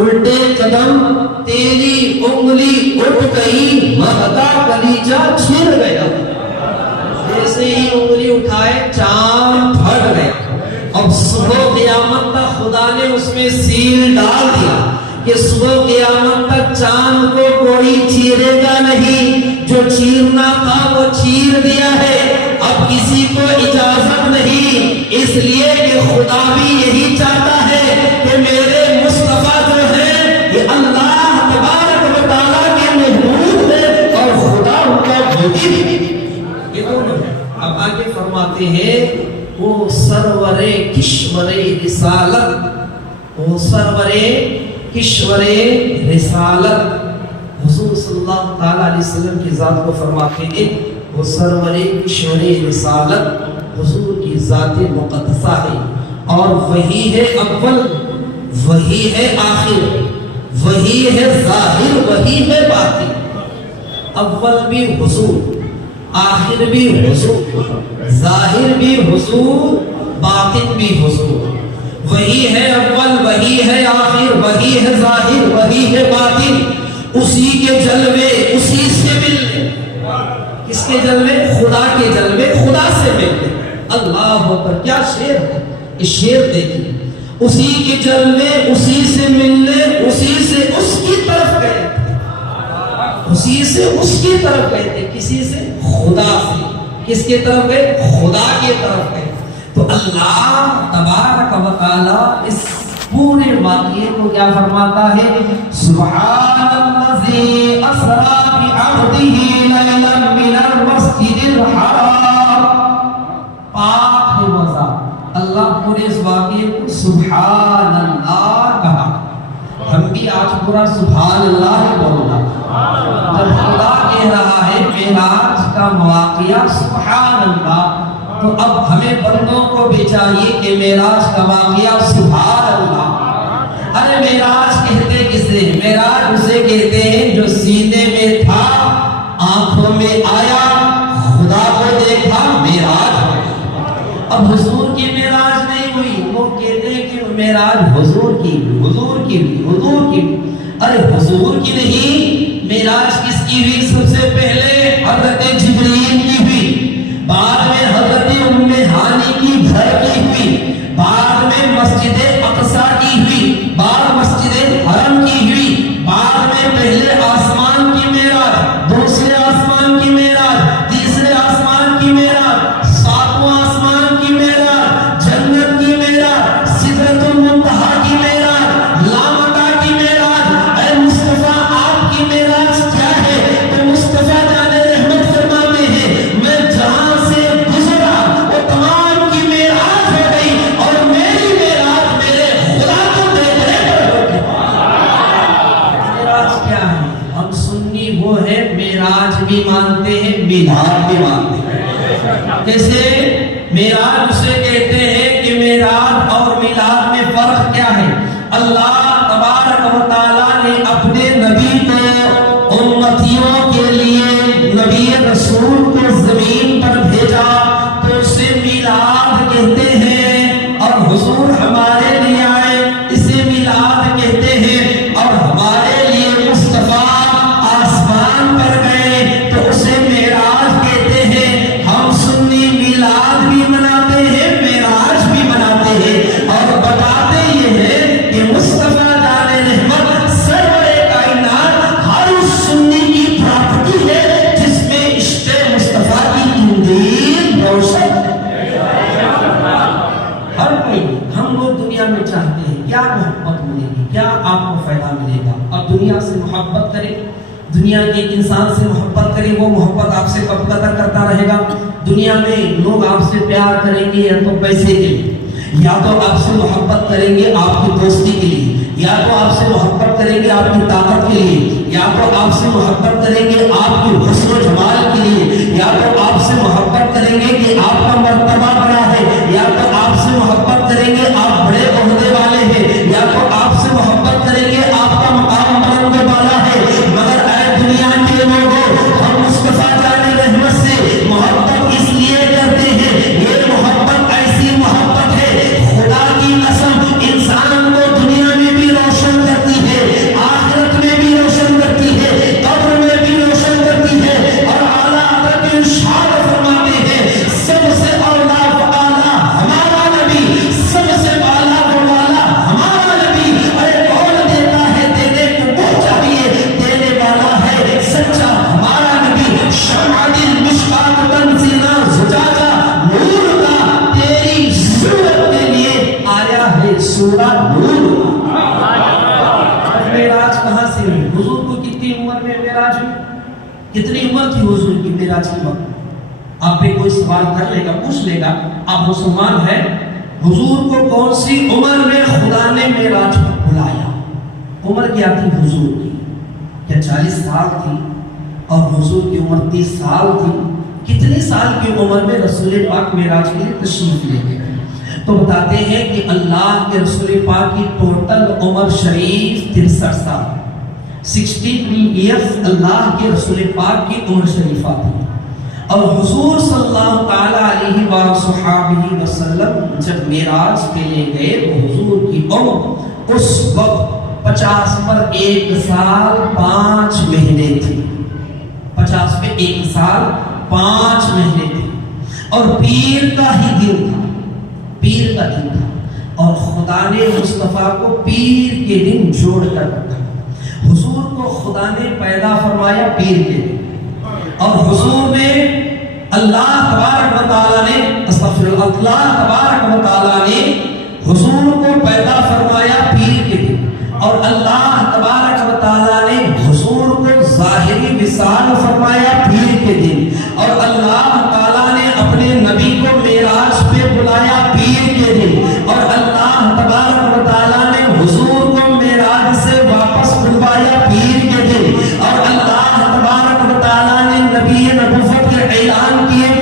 الٹے قدم تیری انگلی اٹھ گئی مہتا کلیجہ چھن گیا. جیسے ہی انگلی اٹھائے چاند پھٹ گیا. اب صبح قیامت تک خدا نے اس میں سیل ڈال دیا کہ صبح قیامت تک چاند کو کوئی چیرے گا نہیں. جو چیرنا تھا وہ چیر دیا ہے. اب کسی کو اجازت نہیں، اس لیے کہ خدا بھی یہی چاہتا ہے کہ میرے مصطفیٰ جو ہے یہ اللہ تبارک و تعالیٰ کے محبوب ہے اور خدا ان کا بیٹی بھی. یہ دونوں ہیں. اب آگے فرماتے ہیں وہ سرور کشور رسالت، وہ سرور کشور رسالت حضور صلی اللہ تعالیٰ علیہ وسلم کی ذات کو فرماتے ہیں وہ سرور کشور رسالت حضور کی ذات مقدسہ ہے. اور وہی ہے اول، وہی ہے آخر، وہی ہے ظاہر، وہی ہے باطن. اول بھی حضور، آخر بھی حضور، ظاہر بھی حضور، باطن بھی حضور. وہی ہے اول، وہی ہے آخر، وہی ہے ظاہر، وہی ہے باطن. اسی کے جلوے اسی سے ملنے. کس کے جلوے؟ خدا کے جلوے خدا سے ملنے. اللہ اکبر، کیا شعر ہے یہ. شعر دیکھیے، اسی کے جلوے اسی سے ملنے، اسی سے اس کی طرف گئے، اسی سے اس کی طرف گئے تھے. کسی سے؟ خدا سے. کس کے طرف گئے؟ خدا کی طرف گئے. تو اللہ تبارک و تعالی اس پورے واقعے کو کیا فرماتا ہے؟ سبحان الذی اسری بعبدہ لیلا من المسجد الحرام. پاک ہے وضع. اللہ پورے اس واقعے کو سبحان اللہ کہا. ہم بھی آج پورا سبحان اللہ بولنا. جب خدا کہہ رہا ہے معراج کا واقعہ سبحان اللہ، تو اب ہمیں بندوں کو بھی چاہیے کہ معراج کا واقعہ سبحان اللہ. ارے معراج کہتے کسے؟ معراج اسے کہتے ہیں جو سینے میں تھا، آنکھوں میں آیا، خدا کو دیکھا، معراج. اب حضور کی معراج نہیں ہوئی، وہ کہتے ہیں کہ معراج حضور کی، حضور کی، حضور کی. ارے حضور کی نہیں، معراج کس کی ہوئی؟ سب سے پہلے حضرت جبریل کی ہوئی، بعد میں حضرت ام ہانی کی گھر کی ہوئی، بعد میں مسجد اقصی کی ہوئی، بعد مسجد حرم کی ہوئی، بعد میں پہلے آسمان کی معراج، دوسرے آسمان کی معراج، تیسرے آسمان کی معراج، ساتواں آسمان کی معراج، جنت کی معراج، سدرۃ المنتہا کی معراج، لامتا کی معراج. اے مصطفیٰ آپ کی معراج کیا ہے؟ تو مصطفیٰ جان رحمت فرماتے ہیں میں جہاں سے گزرا وہ تمام کی معراج ہو گئی اور میری معراج میرے خدا کو دیکھنے پر ہو گئی. معراج کیا ہے؟ ہم سنی وہ ہے معراج بھی مانتے ہیں، میلاد بھی مانتے ہیں. جیسے معراج اسے کہتے ہیں کہ معراج اور میلاد میں فرق کیا ہے؟ اللہ تبارک و تعالیٰ نے اپنے نبی کو امتیوں کے لیے نبی رسول کو زمین پر بھیجا تو اسے میلاد کہتے ہیں. اور حضور ہمارے لیے آئے، اسے میلاد کہتے ہیں. اور ہمارے لیے مصطفیٰ آسمان پر گئے تو اسے معراج کہتے ہیں. ہم سنی میلاد بھی مناتے ہیں، معراج بھی مناتے ہیں اور بتاتے یہ ہے کہ مصطفیٰ جان رحمت سرور کائنات ہر اس سنی کی پراپرٹی ہے جس میں عشق مصطفیٰ کی قندیل روشن ہے. ہر کوئی ہم لوگ دنیا میں چاہتے ہیں کیا محبت ملے گی، کیا آپ کو فائدہ ملے گا. اب دنیا سے محبت کریں، دنیا کے انسان سے محبت کریں، وہ محبت آپ سے کب تک کرتا رہے گا؟ دنیا میں لوگ آپ سے پیار کریں گے یا تو پیسے کے لیے، یا تو آپ سے محبت کریں گے آپ کی دوستی کے لیے، یا تو آپ سے محبت کریں گے آپ کی طاقت کے لیے، یا تو آپ سے محبت کریں گے آپ کی حسن و جمال کے لیے، یا تو آپ سے محبت کریں گے کہ آپ کا مرتبہ بڑا ہے، یا تو آپ سے محبت کریں گے آپ بڑے عہدے والے ہیں، یا تو آپ سے محبت کریں گے آپ کا مقام بلند و بالا ہے. مگر اے دنیا کے لوگوں، ہم مصطفیٰ جان رحمت سے محبت اس لیے کرتے ہیں، یہ محبت ایسی محبت ہے خدا کی قسم انسان کو دنیا میں بھی روشن کرتی ہے کتنی عمر تھی حضور کی معراج کی وقت؟ آپ پہ کوئی سوال کر لے گا، پوچھ لے گا آپ مسلمان ہیں، حضور کو کون سی عمر میں خدا نے معراج پر بلایا؟ عمر کیا تھی حضور کی؟ کیا 40 سال تھی؟ اور حضور کی عمر 30 سال تھی؟ کتنی سال کی عمر میں رسول پاک معراج کے لیے تشریف لے گئے؟ تو بتاتے ہیں کہ اللہ کے رسول پاک کی ٹوٹل عمر شریف 63 سال، 63 ایئرز اللہ کے رسول پاک کی عمر شریفہ تھی۔ اور حضور صلی اللہ تعالیٰ علیہ وآلہ وسلم جب معراج کے لیے گئے تو حضور کی عمر اس وقت 50 پر 1 سال 5 مہینے تھی، 50 پہ 1 سال 5 مہینے تھی، اور پیر کا ہی دن تھا، پیر کا دن تھا، اور خدا نے مصطفیٰ کو پیر کے دن جوڑ کر رکھا۔ حضور کو خدا نے پیدا فرمایا پیر کے دن، اور حضور نے اللہ تبارک و تعالیٰ نے اللہ تبارک و تعالیٰ نے حضور کو پیدا فرمایا پیر کے دن، اور اللہ تبارک و تعالیٰ نے حضور کو ظاہری وصال فرمایا پیر کے دن، اور اللہ تعالیٰ نے اپنے نبی کو معراج پہ بلایا پیر کے دن، اور اللہ تبارک و تعالیٰ نے حضور کو معراج سے واپس بلوایا پیر کے دن، اور اللہ تبارک و تعالیٰ نے نبی نبوت کے اعلان کیے